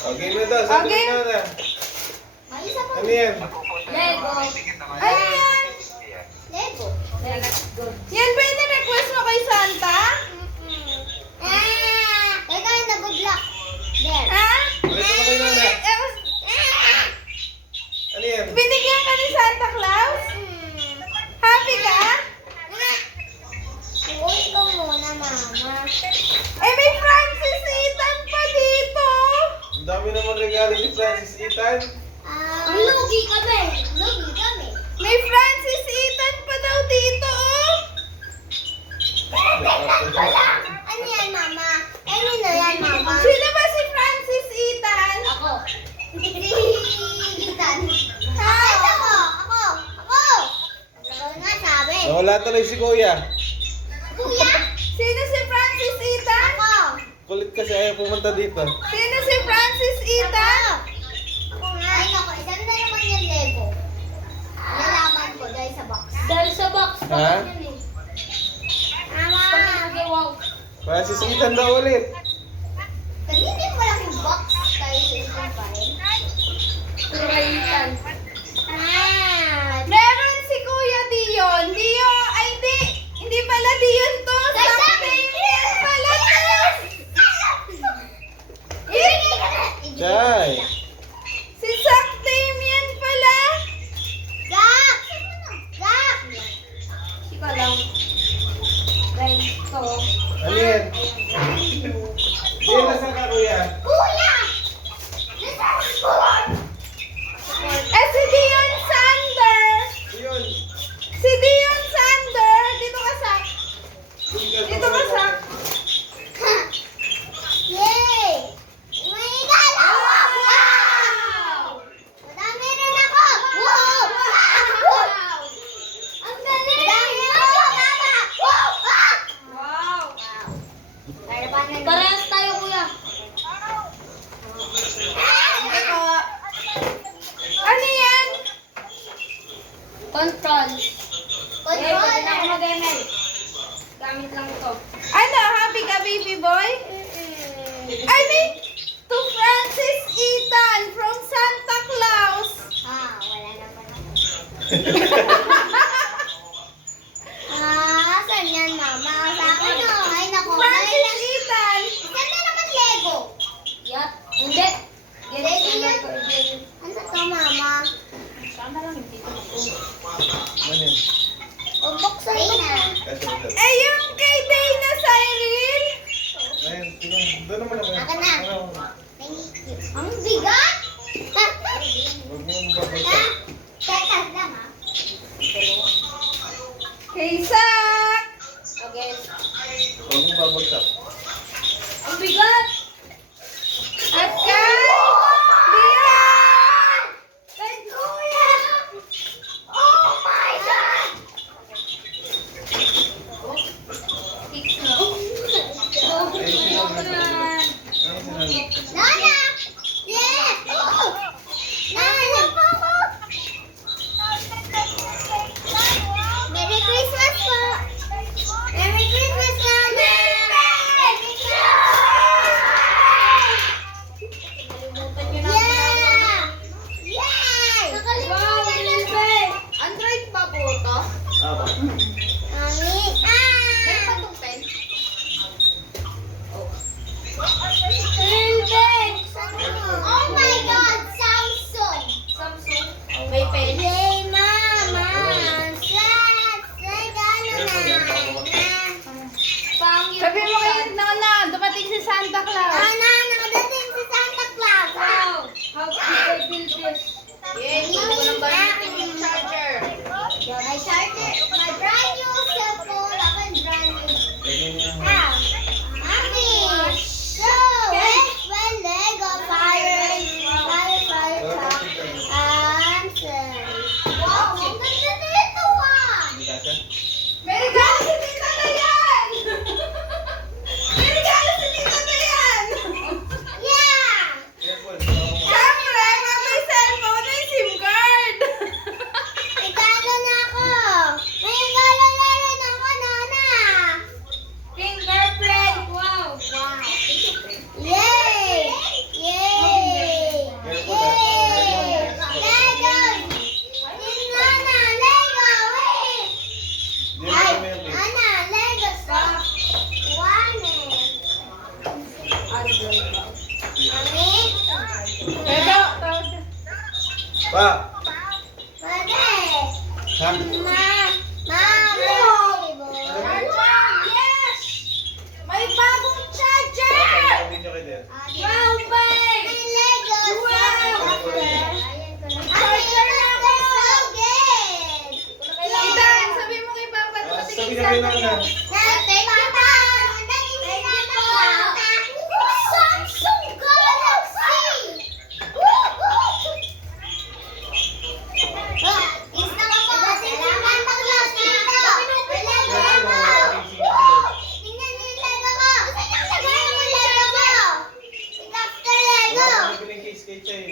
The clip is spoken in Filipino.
Okay na daw, sabi Okay. na. Ano yan? Lego. Ano yan? Lego. Yan ba yung request mo kay Santa? Teka, nag-block. There. Ha? Ulit mo kayo na. Ano yan? Binigyan ka ni Santa Claus? Happy ka? Uwi ko muna, mama. Eh, may Francis Ethan pa dito. Ang dami naman regalo ni Francis Ethan. Ang lugi kami. Lugi kami. May Francis Ethan pa daw dito, oh. Ano yan, mama? Ano na yan, mama? Sino ba si Francis Ethan? Ako. Itan. Ha? Ako. Ako nga sabi. Nawala tuloy si Kuya. Kuya? Sino si Francis Ethan? Ako. Kulit kasi ayaw pumunta dito. Sino si Francis Ethan? Ako nga. Ay, ako. Isang na naman yung Lego. Nalaman ko dahil sa box. Dahil sa box. Ha? Mama. Wow. Francis Ethan daw ulit. Kanina yung malaking box kayo isang pa rin. Turaitan. Meron si Kuya Dion. Dion, ay hindi. Hindi pala Dion to. Something Dion pala to. Jai. Si Zack Damien pala. Gak! Gak! Sika lang. Guys, ito. Ano yan? Diyan na sa ka, Kuya. Kuya! Eh, si Dion Sander. Yun. Si Dion Sander. Dito ka, Zack. Dito ka, Zack. Yay! May regalo! Wow! Madami rin ako! Wow! Wow! Ang galing! Madami rin ako, mama! Wow! Wow. Para ba na Parehas tayo, kuya. Ito. Ano yan? Control. Eh, pwede na ako Controller! mag-ML. Gamit lang ito. Ano? Happy ka, baby boy? Ay, may to Francis Ethan from Santa Claus. Wala naman ako. Saan yan, mama? Sa akin, oh. Ay, naku. Francis Ethan. Saan na naman Lego? Yat. Hindi. Lego yan. Ano to, mama? Sama lang yung dito. Ano yan? Buksan mo na. Kasi ito. Eh, yung kay Dana Cyril. Ayun, tingnan. Doon naman ako. Akin na. Ano? Thank you. Ang bigat! Huwag mo mababagsak. Teka lang, ha? Kay Zack. Okay. Huwag mo babagsak. Ang bigat! At kay Dion. Kay Kuya! Oh my God! Fix na. Ayun sila. Ayun sila. Nana! Yes! Oh! Nana! Merry Christmas po! Merry Christmas, Nana! Merry Kalimutan nyo na. Yeah! Yay! Wow, Lilbe! Android pa po to? Apa? Mami! Meron pa tong pen? Lilbe! Mami? Ito, tawag. Pa! Mami? Ha? Yes! May bagong charger! Video kayo din. Wow, babe! May Legos! Wow! Ayan ko na. Charger na ako! So good! Ethan, sabi mo kay Papa, Sabi tingin na sa kayo akin. lang. Thank you, Papa! Samsung Galaxy! Is na ka po! Salamat ang last dito! Tingnan niyo yung Lego ko! Tingnan mo yung Lego ko! Ikaw ka Lego! Biling case kay Chay.